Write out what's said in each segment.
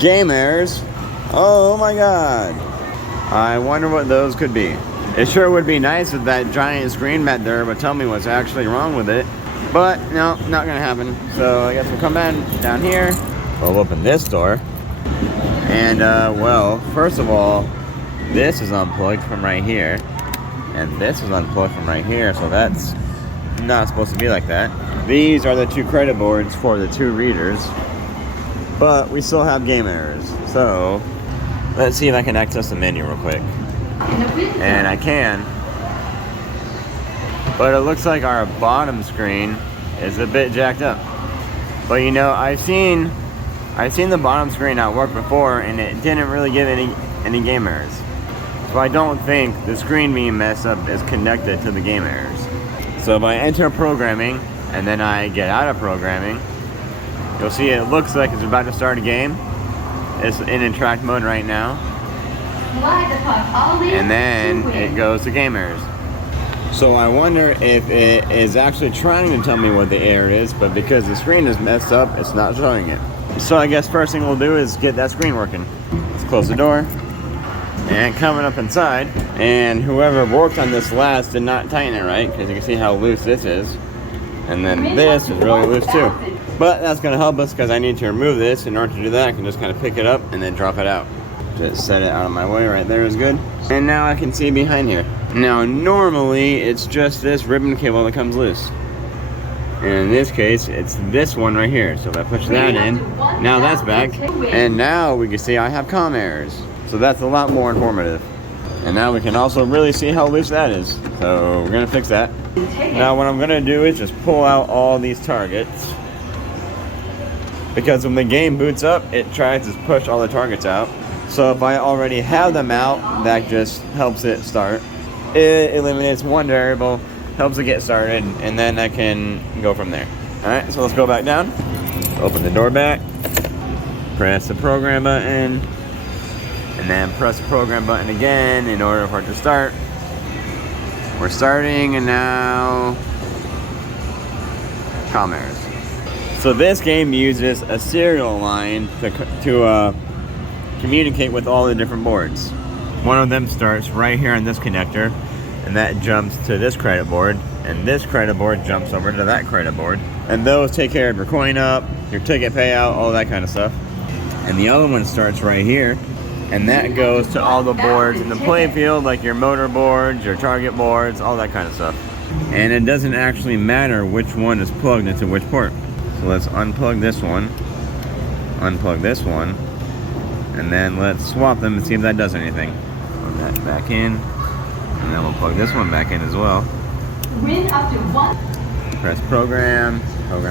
Game errors. Oh my god. I wonder what those could be. It sure would be nice if that giant screen back there would tell me what's actually wrong with it. But no, not gonna happen. So I guess we'll come down here. We'll open this door. And well, first of all, this is unplugged from right here. And this is unplugged from right here. So that's not supposed to be like that. These are the two credit boards for the two readers. But we still have game errors. So let's see if I can access the menu real quick. And I can. But it looks like our bottom screen is a bit jacked up. But you know, I've seen the bottom screen not work before, and it didn't really give any game errors. So I don't think the screen being messed up is connected to the game errors. So if I enter programming and then I get out of programming, you'll see it looks like it's about to start a game. It's in interact mode right now. And then it goes to game errors. So I wonder if it is actually trying to tell me what the error is, but because the screen is messed up, it's not showing it. So I guess first thing we'll do is get that screen working. Let's close the door. And coming up inside, and whoever worked on this last did not tighten it right, because you can see how loose this is. And then this is really loose too. But that's going to help us because I need to remove this. In order to do that, I can just kind of pick it up and then drop it out. Just set it out of my way right there is good. And now I can see behind here. Now normally it's just this ribbon cable that comes loose. And in this case, it's this one right here. So if I push that in, now that's back. And now we can see I have comm errors. So that's a lot more informative. And now we can also really see how loose that is. So we're gonna fix that. Now what I'm gonna do is just pull out all these targets. Because when the game boots up, it tries to push all the targets out. So if I already have them out, that just helps it start. It eliminates one variable, helps it get started, and then I can go from there. Alright, so let's go back down. Open the door back. Press the program button. And then press the program button again in order for it to start. We're starting, and now comm errors. So this game uses a serial line to communicate with all the different boards. One of them starts right here on this connector, and that jumps to this credit board, and this credit board jumps over to that credit board. And those take care of your coin up, your ticket payout, all that kind of stuff. And the other one starts right here, and that goes to all the boards in the playfield, like your motor boards, your target boards, all that kind of stuff. And it doesn't actually matter which one is plugged into which port. So let's unplug this one, and then let's swap them and see if that does anything. Plug that back in, and then we'll plug this one back in as well. Press program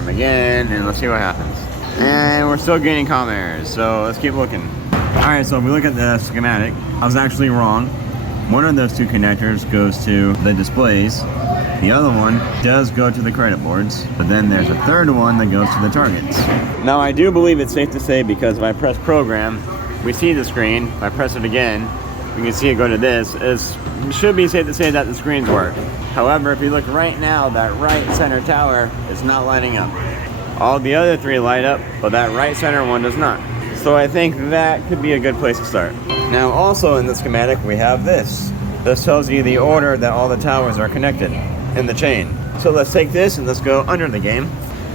again, and let's see what happens. And we're still getting comm errors, so let's keep looking. Alright, so if we look at the schematic, I was actually wrong. One of those two connectors goes to the displays. The other one does go to the credit boards, but then there's a third one that goes to the targets. Now I do believe it's safe to say, because if I press program, we see the screen. If I press it again, we can see it go to this. It should be safe to say that the screens work. However, if you look right now, that right center tower is not lighting up. All the other three light up, but that right center one does not. So I think that could be a good place to start. Now also in the schematic we have this. This tells you the order that all the towers are connected in the chain. So let's take this and let's go under the game,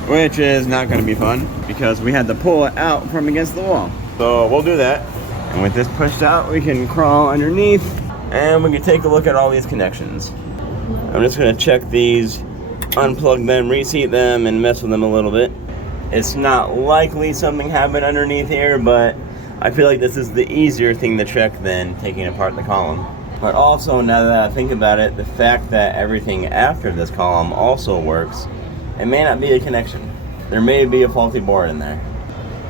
which is not going to be fun because we had to pull it out from against the wall. So we'll do that. And with this pushed out, we can crawl underneath and we can take a look at all these connections. I'm just going to check these, unplug them, reseat them, and mess with them a little bit. It's not likely something happened underneath here, but I feel like this is the easier thing to check than taking apart the column. But also, now that I think about it, the fact that everything after this column also works, it may not be a connection. There may be a faulty board in there,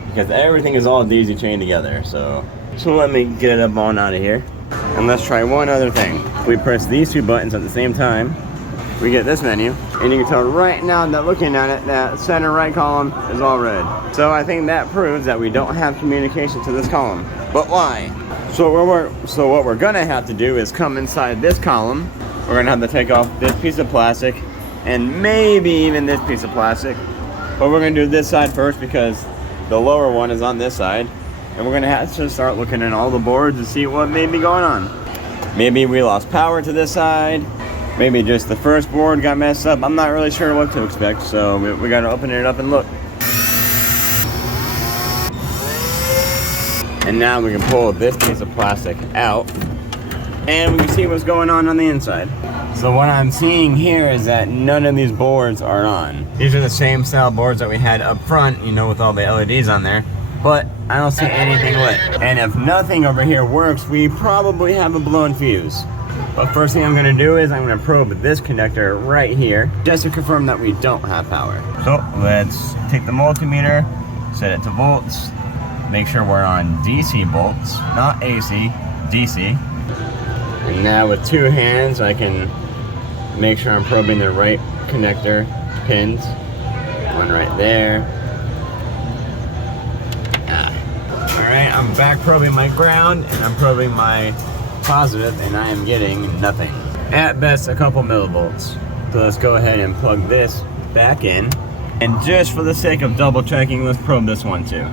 because everything is all daisy chained together. So let me get it up on out of here, and let's try one other thing. If we press these two buttons at the same time, we get this menu, and you can tell right now that looking at it, that center right column is all red. So I think that proves that we don't have communication to this column. But why? So what we're gonna have to do is come inside this column. We're gonna have to take off this piece of plastic, and maybe even this piece of plastic. But we're gonna do this side first because the lower one is on this side. and we're gonna have to start looking at all the boards to see what may be going on. Maybe we lost power to this side. Maybe just the first board got messed up. I'm not really sure what to expect, so we gotta open it up and look. And now we can pull this piece of plastic out and we can see what's going on the inside. So what I'm seeing here is that none of these boards are on. These are the same style boards that we had up front, you know, with all the LEDs on there, but I don't see anything lit. And if nothing over here works, we probably have a blown fuse. But first thing I'm gonna do is I'm gonna probe this connector right here, just to confirm that we don't have power. So let's take the multimeter, set it to volts, make sure we're on DC volts, not AC, DC. And now with two hands, I can make sure I'm probing the right connector pins. One right there. All right, I'm back probing my ground and I'm probing my positive, and I am getting nothing. At best, a couple millivolts. So let's go ahead and plug this back in. And just for the sake of double checking, let's probe this one too.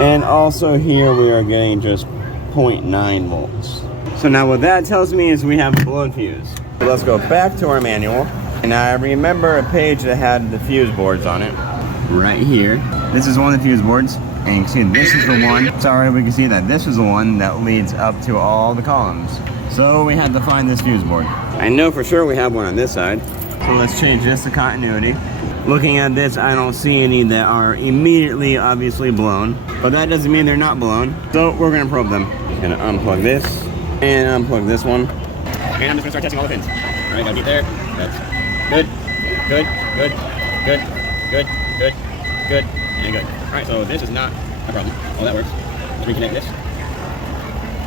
And also here we are getting just 0.9 volts. So now what that tells me is we have a blown fuse. So let's go back to our manual. And I remember a page that had the fuse boards on it. Right here. This is one of the fuse boards. And you can see this is the one. Sorry, we can see that this is the one that leads up to all the columns. So we had to find this fuse board. I know for sure we have one on this side. So let's change this to continuity. Looking at this, I don't see any that are immediately obviously blown, but that doesn't mean they're not blown. So we're gonna probe them. Gonna unplug this and unplug this one. And I'm just gonna start testing all the pins. All right, gotta get there. That's good, good, good, good, good, good, good, and good. All right, so this is not a problem. Oh, that works. Let's reconnect this,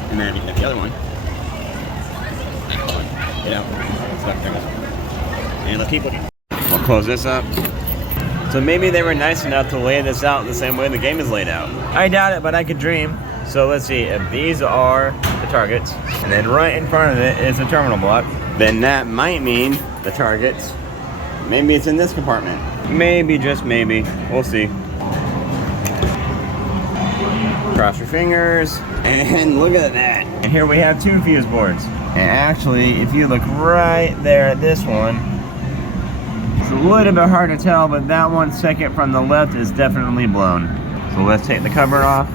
and then reconnect the other one. Get out. Stuck. There it goes. And let's keep looking. We'll close this up. So maybe they were nice enough to lay this out the same way the game is laid out. I doubt it, but I could dream. So let's see, if these are the targets, and then right in front of it is a terminal block, then that might mean the targets. Maybe it's in this compartment. Maybe, just maybe. We'll see. Cross your fingers, and look at that. And here we have two fuse boards. And actually, if you look right there at this one, it's a little bit hard to tell, but that one second from the left is definitely blown. So let's take the cover off.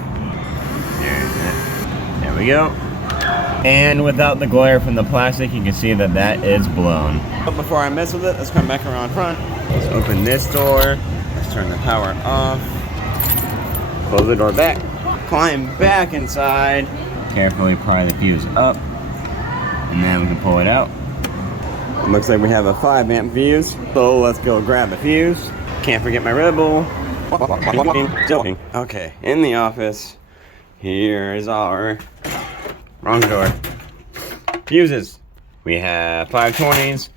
There we go. And without the glare from the plastic, you can see that that is blown. But before I mess with it, let's come back around front. Let's open this door. Let's turn the power off. Close the door back. Climb back inside. Carefully pry the fuse up. And then we can pull it out. It looks like we have a 5 amp fuse. So let's go grab a fuse. Can't forget my Red Bull. Okay, in the office. Here is our wrong door. Fuses. We have 520s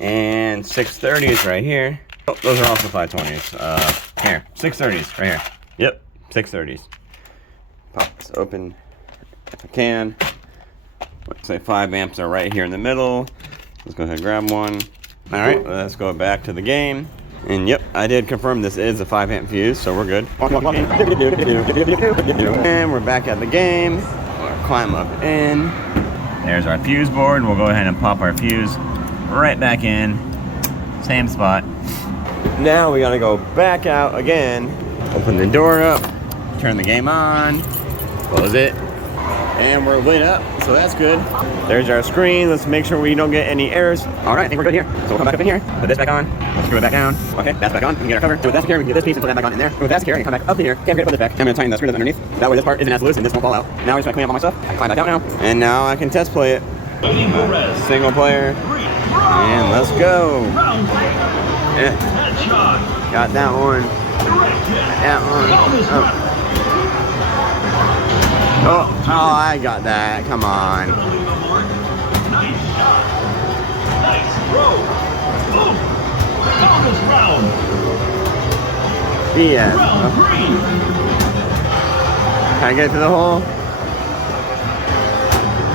and 630s right here. Oh, those are also 520s. Here, 630s right here. Yep, 630s. Pop this open if I can. Looks like 5 amps are right here in the middle. Let's go ahead and grab one. All right, let's go back to the game. And yep, I did confirm this is a 5 amp fuse, so we're good. And we're back at the game. We'll climb up in. There's our fuse board. We'll go ahead and pop our fuse right back in. Same spot. Now we gotta go back out again. Open the door up. Turn the game on. Close it. And we're lit up, so that's good. There's our screen. Let's make sure we don't get any errors. All right, I think we're good here. So we'll come back up in here, put this back on, let's screw it back down. Okay, that's back on. We can get our cover. So with that secure, we can get this piece and put that back on in there. So with that secure, I can come back up in here. Can't forget to put this back. I'm gonna tighten the screw that's underneath. That way this part isn't as loose and this won't fall out. Now we're just gonna clean up all my stuff. I can climb back out now. And now I can test play it. Single player. And let's go. Yeah. Got that one. That one. Oh. Oh, I got that. Come on. Nice shot. Nice throw. Boom. Bonus round. Yeah. Round 3. Can I get to the hole?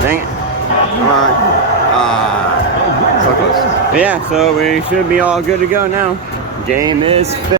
Dang it. Come on. So close. But yeah, so we should be all good to go now. Game is finished.